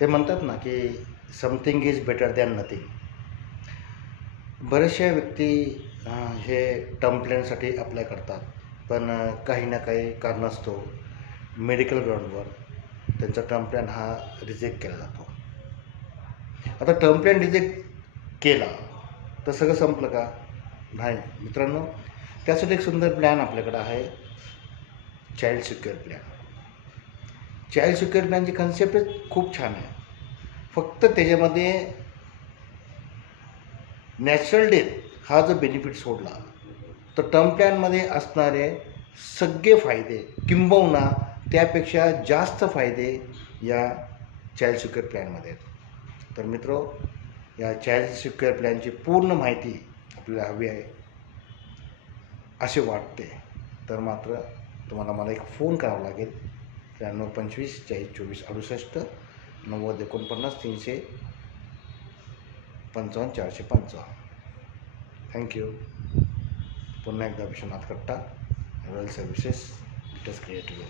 ते म्हणतात ना की something is better than nothing. बऱ्याचशा व्यक्ती हे टर्म प्लॅनसाठी अप्लाय करतात, पण काही ना काही कारणास्तव मेडिकल ग्राउंडवर त्यांचा टर्म प्लॅन हा रिजेक्ट केला जातो. आता टर्म प्लॅन रिजेक्ट केला तर सगळं संपलं का? नाही मित्रांनो, त्यासाठी एक सुंदर प्लॅन आपल्याकडे आहे, child secure plan. Child secure प्लॅनची कन्सेप्टच खूप छान आहे. फक्त त्याच्यामध्ये नॅचरल डेथ हा जो बेनिफिट सोडला तर टर्म प्लॅनमध्ये असणारे सगळे फायदे किंबहुना त्यापेक्षा जास्त फायदे या चाइल्ड सिक्युअर प्लॅनमध्ये आहेत. तर मित्रो, या चाइल्ड सिक्युअर प्लॅनची पूर्ण माहिती आपल्याला हवी आहे असे वाटते तर मात्र तुम्हाला मला एक फोन करावा लागेल, 9325 40 24 68 90 49 355 455. थँक्यू. पुन्हा एकदा विश्वनाथ कट्टा, रॉयल सर्व्हिसेस, डिटेल्स क्रिएटिव्ह.